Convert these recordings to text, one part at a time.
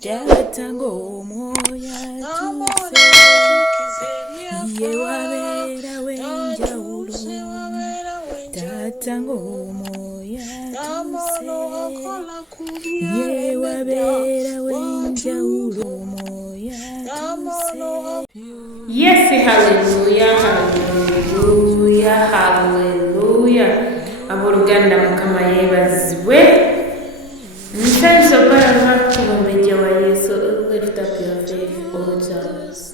Jatango moya tuse Ye wabera wenjaulo Tatango moya tuse Ye wabera wenjaulo moya tuse. Yes, hallelujah, hallelujah, hallelujah. Aboluganda mukama yebazibwe. Thanks so much for being here. So lift up your faith altar.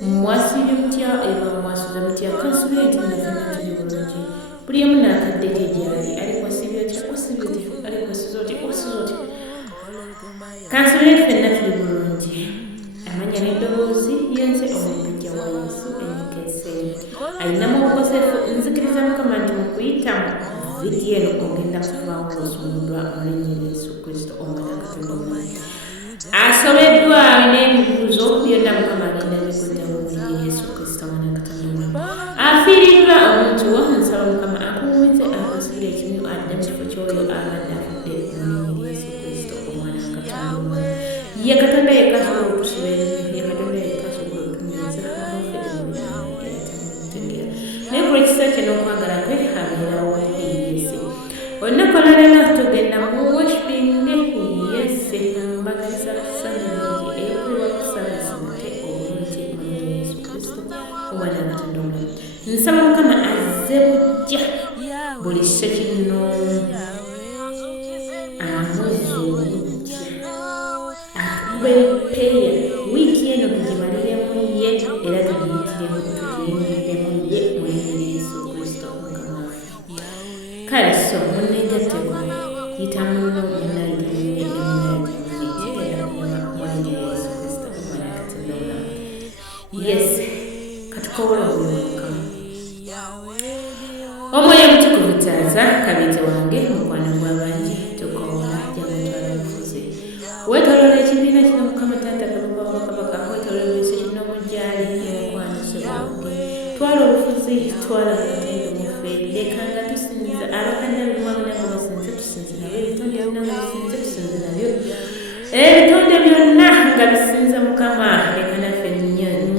Mwasi mtia eba mwasi mtia considerate na fana tibulungi. Buli muna kadeke jali alikuwa sibyote alikuwa sizote. Considerate na tibulungi. Amanya nedozi yenze omubijja wa Yesu enkese. Ayinamu obukosefu nzikiriza mukama nti mukuyitamu video eno ogenda kubawo osumudwa mulinnya Yesu Kristo omwana Katonda omulungi. Asomeddwa n'ebibuuzo byonna mukama agenda bikuddamu mulinnya Yesu Kristo omwana Katonda omulungi. Afiiriddwa omuntu wo nsaba mukama akuwumize akusibira ekimu adde mu kifo ky'oyo abadde afudde mulinnya Yesu Kristo omwana Katonda omulungi. Ye Katonda yekka asobola okutusuubira ye Katonda yekka asobola okutunyumiza abaffe emutegeera naye ku lw'ekisa kye n'okwagala kwe abeerawo Yesu. Olunaku olwaleero tugenda mu worshiping Yesu mbagaliza Sunday nyingi eyokulwa kusabisa mute obulungi mu Yesu Kristo omwana Katonda omulungi. Nsaba Mukama azze bujja buli ssekinnoomu amuzuulijja bepeya wiki eno tugimaliremu ye era tugiyitiremu tugiyingiremu ye mulinnya Yesu Kristo mukama waffe. Kale so munneegatteko yita munno munnayitamye kigenda kunyuma mulinnya Yesu Kristo omwana Katonda omulungi. Yes katukobola obulamu mukama omwoyo omutukuvu taaza kabiite wange mukwano gw'abangi tukobola jamutwala bufuzi wetolola ekibiina kino mukama taata kalubawo kabaka wetolola ebinsi kino mujjaali n'okwanisa obulungi twala obufuzi twala katendo muffe leka nga tusinza abakadde abimuwamu nabo basinze tusinze nabyo ebitonde byonna nga bisinze tusinze nabyo ebitonde byonna nga bisinza mukama leka naffe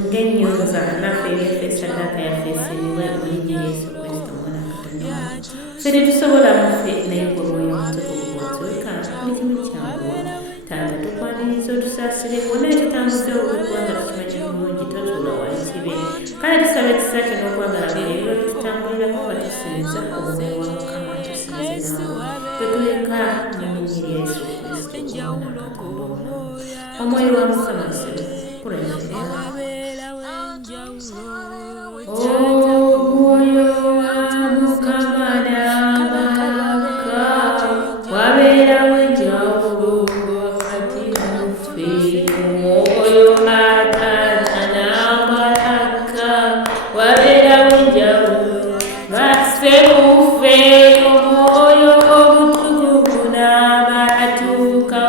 ng'ennyonza naffe ebyaffe saddaaka yaffe esibibwe mulinnya Yesu Kristo omwana Katonda omulungi. Ffe tetusobola muffe naye gwe mwoyo omutukuvu bw'otuuka buli kimu kyanguwa taata tukwaniriza otusaasire bonna etutambuze olw'eggwanga tukimanyi bulungi totuula wali kibe. Kale tusaba ekisa kyo n'okwagala bye ebyo tutambulirako nga tusinza omwoyo wa mukama tusinze nawe tetuleka n'eminyiri Yesu Kristo omwana Katonda omulungi. Omwoyo wa mukama nsebe kulabirira omwoyo wa mukama n'abaka wabeerawo enjawulo wakati muffe omwoyo ataata n'amalaka wabeerawo enjawulo basse muffe omwoyo omutukuvu n'abatuuka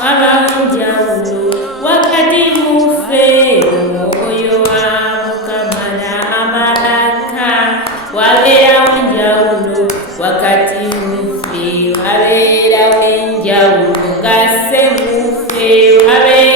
wabawo enjawulo wakati muffe omwoyo wa mukama n'amalaka wabeerawo enjawulo wakati muffe wabeerawo enjawulo ngasse muffe wabeerawo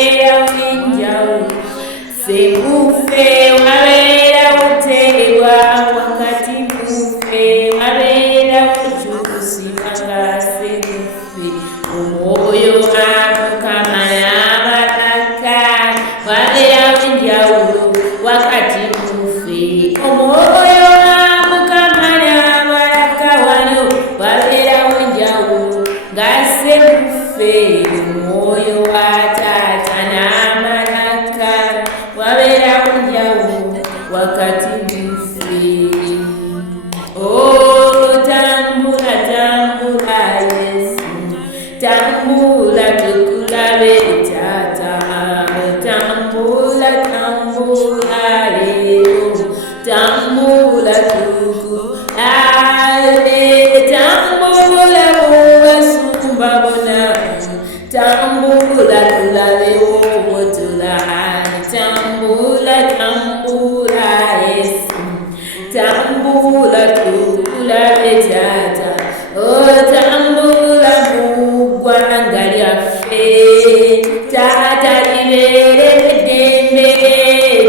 liberedembe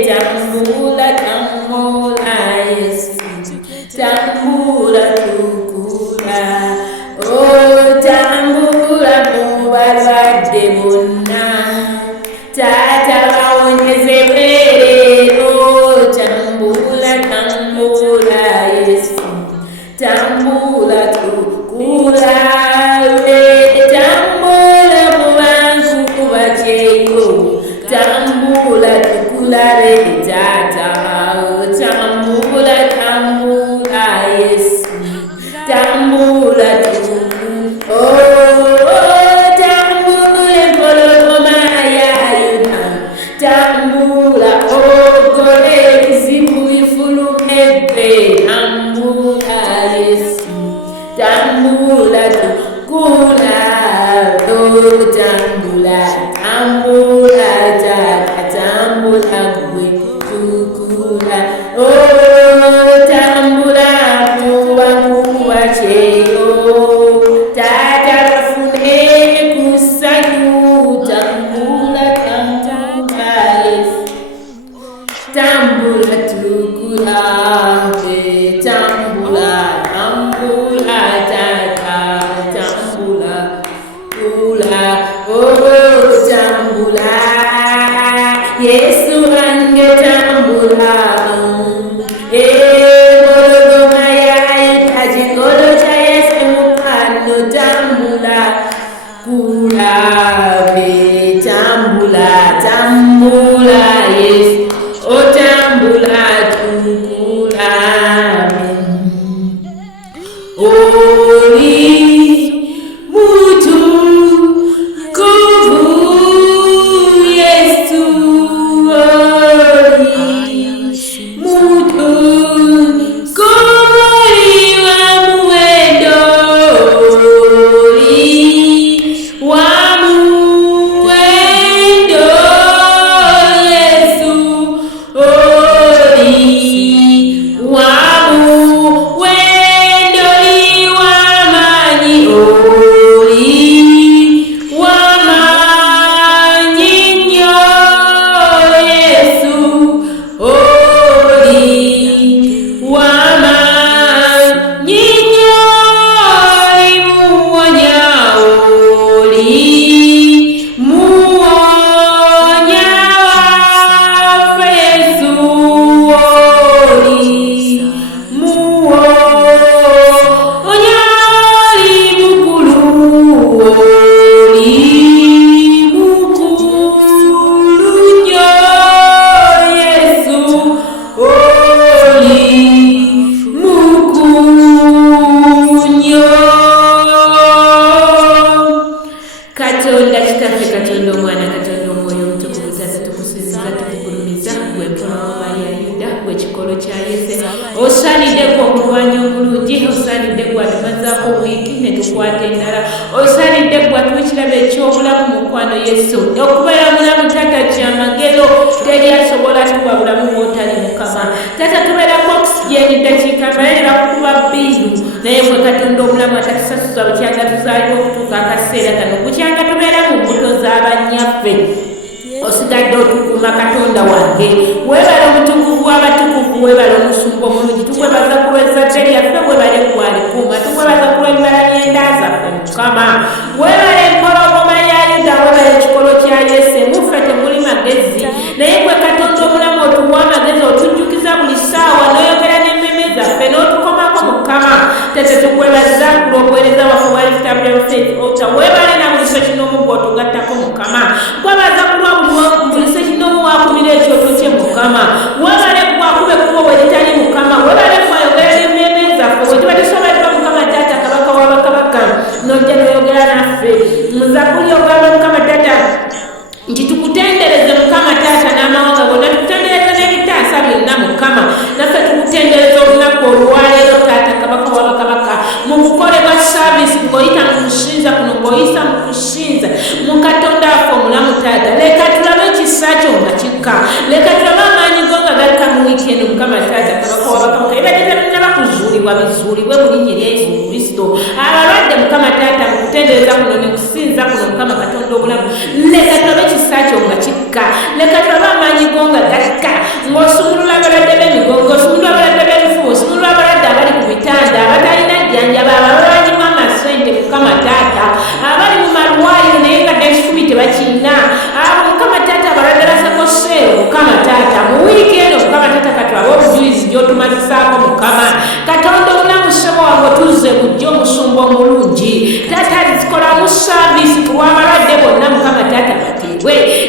tambula tambula Yesu tambula tukula tambula mubalwadde bonna tata bawonyezebwe leero tambula tambula Yesu tambula tukula tambula mu bantu batyeyo tambula tukula tata tambula tambula Yesu tambula tambula empologoma yayuna tambula ogole ekizibu ifulumedde tambula Yesu tambula tukula tambula tambula tata tambula gwe tukula tambula mubantu bakyeyo tata bafune kusanyu tambula tambula Yesu tambula tukula tambula tambula tata tambula tukula tambula Yesu ange tambula gologoma yaita chikolo cha Yesu mukano tambula kulabe tambula tambula Yesu tambula tukulabe oli mutu kuvu Yesu oli mutu kuvuliwa muwendo oli wa muwendo Yesu oli wa muwendo wa manyi oli wa manyi nnyo Yesu oli wa manyi nnyo muwonya oli muwonya waffe Yesu oli muwonya oli mukulu oli mukulu nnyo Yesu oli mukulu nnyo Katonda kitaffe Katonda omwana Katonda omwoyo omutukuvu Tata tukusinza tukugulumiza gwe mpologoma ya Yuda gwe kikolo kya Yese osaanidde gwe omulwanyi omulungi osaanidde gwe atumazaako wiiki ne tukwata endala osaanidde gwe atuwa ekirabo eky'obulamu mukwano Yesu okubeera mulamu Tata kyamagero teri asobola tuwa bulamu bw'otali Mukama Tata tubeerako okisigeni ddakiika mbalera kukuba bbiiru naye gwe Katonda omulamu atatusasuza bukyanga tuzaalibwa okutuuka akaseera kano bukyanga tubeera mu mbuto z'abannyaffe osigadde otukuuma Katonda wange weebale omutukuvu w'abatukuvu weebale omusumba omulungi tukwebaza ku lw'ezzadde lyaffe weebale gwalikuuma tukwebaza ku lw'ebibala by'enda zaffe Mukama weebale empologoma ya Yuda weebale ekikolo kya Yese muffe temuli magezi naye gwe Katonda omulamu otuwa amagezi otujjukiza buli ssaawa n'oyogera n'emmeme zaffe n'otukomako Mukama Tete tukwebaza ku lw'obuweereza waffe bwa Lifter Faith Altar weebale na buli sekinomu gw'otugattako Mukama kwebaza ku lwa buli sekinomu waakubira ekyoto kye Mukama weebale gwakube kubo bwe litali Mukama weebale gwayogera n'emmeme zaffe bwe tuba tusobola Mukama Tata kabaka w'abakabaka n'ojja n'oyogera naffe muzabuli ogamba Mukama Tata nti tukutendereze Mukama Tata n'amawanga gonna tukutendereze n'ebitaasa byonna Mukama naffe tukutendereza olunaku olwaleero Tata kabaka w'abakabaka mu bukole bwa saavisi ng'oyita mu kushinza kuno ng'oyisa mu kushinza mu Katonda waffe omulamu Tata leka tulabe ekisa kyo nga kikka leka tulabe amaanyi go nga galika mu wiikendi Mukama Tata kabaka w'abakabaka ebadde tebinnaba kuzuulibwa bizuulibwe mu linnya lya Yesu Kristo abalwadde Mukama Tata mu kutendereza kuno ne kusinza kuno Mukama Katonda omulamu leka tulabe ekisa kyo nga kikka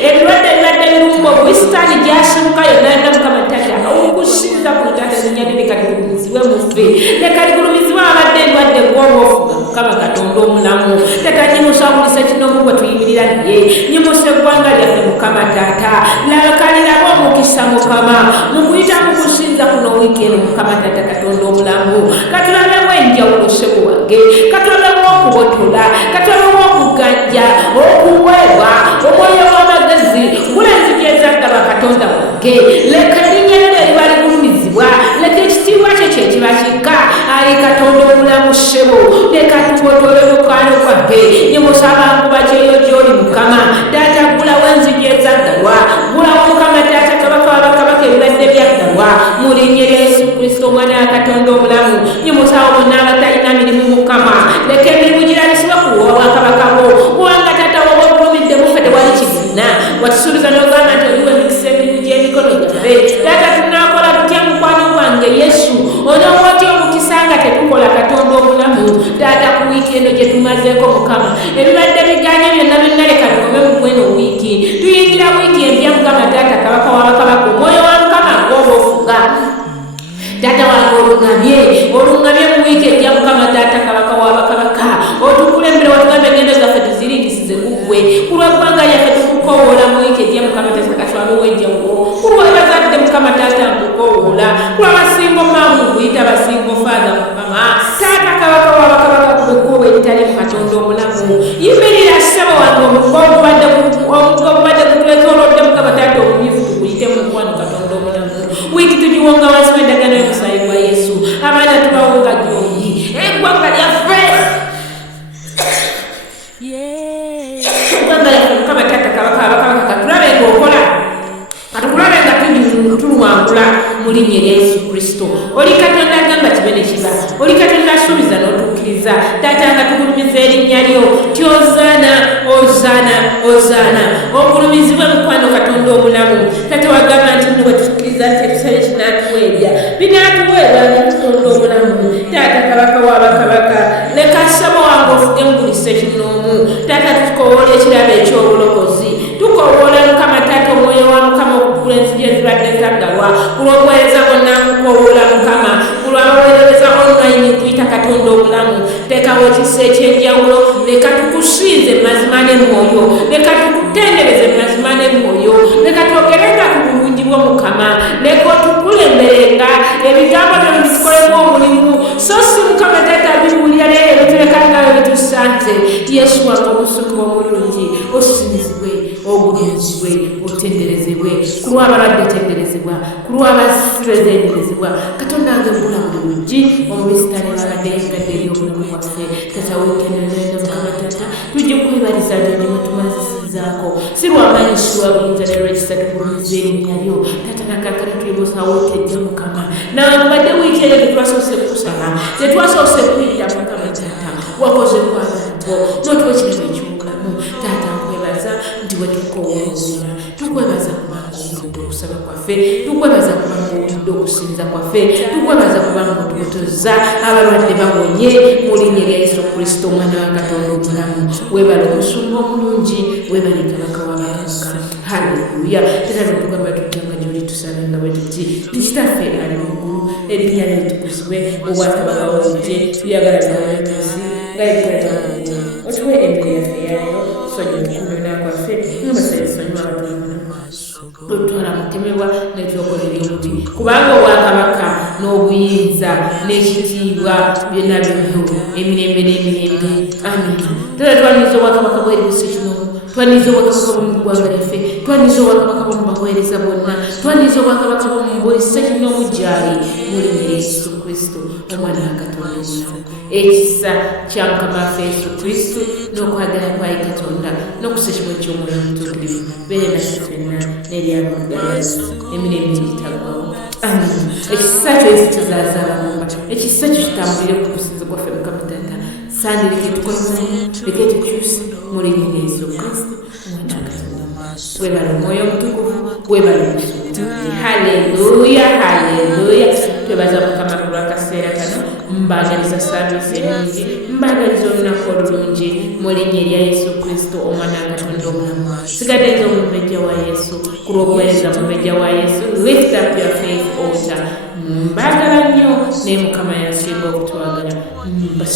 ebirwadde ebibadde birumba obwisitaani gyasibukayo nanda mukama tata okusinza ku tata zinyani lekaligulumizibwe muffe lekaligulumizibwe abadde endwadde gw'obufuga mukama katonda omulamu tata nyimusabulisa kino mugwe tuyimirira naye nyimuse eggwanga lyaffe mukama tata lakalirabo omukisa mukama mukuyita mu kusinza kuno wiiki eno mukama tata katonda omulamu katulabewo enjawulo sebo wange katulabewo okubotola katulabewo okuganja okuweebwa omwoyo w'amagezi kulenzigi ezaggaba katonda wange leka erinnya lyo eriba ligulumizibwa leka ekitiibwa kye kyekiba kikka ayi katonda omulamu sebo leka tubotole mukwano gwaffe nyemusabanguba kyeyo gy'oli mukama taata gulawo enzigi ezaggalwa gulawo mukama taata kabaka wabakabaka ebibadde byaggalwa mu linnya lya yesu kristo omwana wa katonda omulamu nyemusawo bonna abatalina mirimu mukama leka emirimu girabisibwe kuwa obwakabaka bwo kubanga taata woba obulumidde muffe tewali kibina watusuubiza n'ogamba nti oliwo emikisa emirimu gy'emikono gyaffe taata tunakola tutya mukwano gwange yesu onooba otya omukisa nga tetukola katonda omulamu taata ku wiiki eno gye tumazeeko mukama ebibadde biganye byonna byonna leka bikome mu gweno wiiki tuyingira wiiki empya mukama taata kabaka wabakabaka omwoyo wa mukama ng'oba ofuga taata wange oluŋŋamye mu wiiki ejja mukama taata kabaka wabakabaka otukulembere watugamba engendo zaffe tuziringisize kuggwe ku lwaggwanga lyaffe tukukowoola mu wiiki ejja mukama taata katwabewo enjawulo ku lwabazadde mukama taata nkukowoola ku lwabasinga omaamu nkuyita basinga faada mukama taata kabaka wabakabaka kubekkuba ebitali mu katonda omulamu yimirira ssebo wange omugga ogubadde gutwetoolodde mukama taata omumyufu tuguyite mu mukwano katonda omulamu wiiki tugiwonga wansi w'endagano y'omusaayi gwa yesu abaana tubawonga gy'oli eggwanga lyaffe eggwanga lyaffe mukama taata kabaka abakabaka katulabe ng'okola katukulabe nga tuluwangula mu linnya erya yesu kristo oli katonda agamba kibe ne kiba oli katonda asuubiza n'otukkiriza taata nga tugulumiza erinnya lyo tyozaana ozaana ogulumizibwe mukwano katonda omulamu taata wagamba nti nno bwe tukkiriza nti etusale kinaatuweebya binaatuweebwa nga katonda omulamu taata kabaka wabakabaka leka ssabo wange ofuge mu buli ssekinoomu taata tukowoola ekirabo eky'obulokozi tukowoola mukama taata omwoyo wa mukama okugula enzigi ezibadde zaggalwa ku lw'obuweereza bonna nkukowoola mukama ku lwabaweereza online kuyita katonda omulamu teekawo ekisa ekyenjawulo leka tukusinze mazima n'emwoyo leka tukutendereze mazima n'emwoyo leka twogerenga ku bulungi bw'omukama leka otukulemberenga ebigambo byo bitukolemu omulimu so si mukama taata bibuulira leero tulekangayo bitusanze yesu wange omusukuma omulungi osinzibwe ogulumizibwe otenderezebwe ku lw'abalwadde tenderezebwa ku lw'abasibe tenderezebwa katonda wange bula bulungi omubisitaani babadde yengadde eri obulamu bwaffe tata wekenenenda mukama tata tujje kwebaliza gyonyuma tumazisizaako si lwamaanyi si lwabuyinza ne lwekisa tukulumiza erinnya lyo tata nakakale tulimusawo tejja mukama nawe mubadde wiiki eyo tetwasoose kusaba tetwasoose kuyita mukama tata wakoze kwabantu notuwa ekirabo ekyobulamu tata nkwebaza nti we tukowooza tukwebaza kubanga owulidde okusaba kwaffe tukwebaza kubanga owulidde okusinza kwaffe tukwebaza kubanga otubotozza abalwadde bawonye mu linnya lya yesu kristo omwana wa katonda omulamu webale omusumba omulungi webale kabaka wabakabaka haleluya tera netugamba tujjanga gyoli tusabe nga bwe tuti tukitaffe ali muggulu erinnya lye litukuzibwe obwakabaka bwajje tuyagala nawetuzi nga ekikatamugu otuwe emmere yaffe yayo sonyiwa okukunona kwaffe nga basale sonyiwa abatulina otwala mukemebwa netwokolera omuti kubanga obwakabaka n'obuyinza n'ekitiibwa byonna byoyo emirembe n'emirembe amin tera twaniza obwakabaka bweribusi kinomu twaniza obwakabaka bwomu ggwanga lyaffe twaniza obwakabaka bwomu baweereza bonna twaniza obwakabaka bwomu buli ssekinomu gyali mu linnya lya yesu kristo omwana wa katonda omulamu ekisa kya mukama waffe yesu kristo n'okwagala kwayi katonda n'okusekibwa eky'omwoyo omutuukirivu beere naffe ffenna n'eryabagala emirembe egitagwawo amin ekisa kyo yesu kizaaza abagumba ekisa kyo kitambulire ku kusinza kwaffe mukama tata sandi leke tukolemu leke tukyuse mu linnya lya yesu kristo omwana wa katonda webale omwoyo omutukuvu webale omutukuvu haleluya haleluya twebaza mukama ku lw'akaseera kano mbagaliza saabisi ennungi mbagaliza olunaku olulungi mu linnya erya Yesu Kristo omwana wa Katonda omulamu sigadde nze omubejja wa Yesu ku lw'okuweereza mubejja wa Yesu lift up your faith altar mbagala nnyo naye Mukama yasinga okutwagala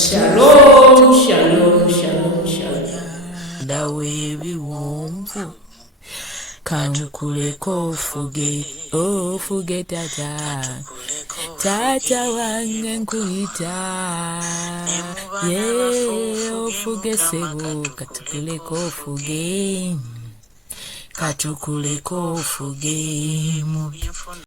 shalom shalom shalom shalom ndawe ebiwonvu kankuleko ofuge tata wange nkuyita ofuge sebo katukuleko ofuge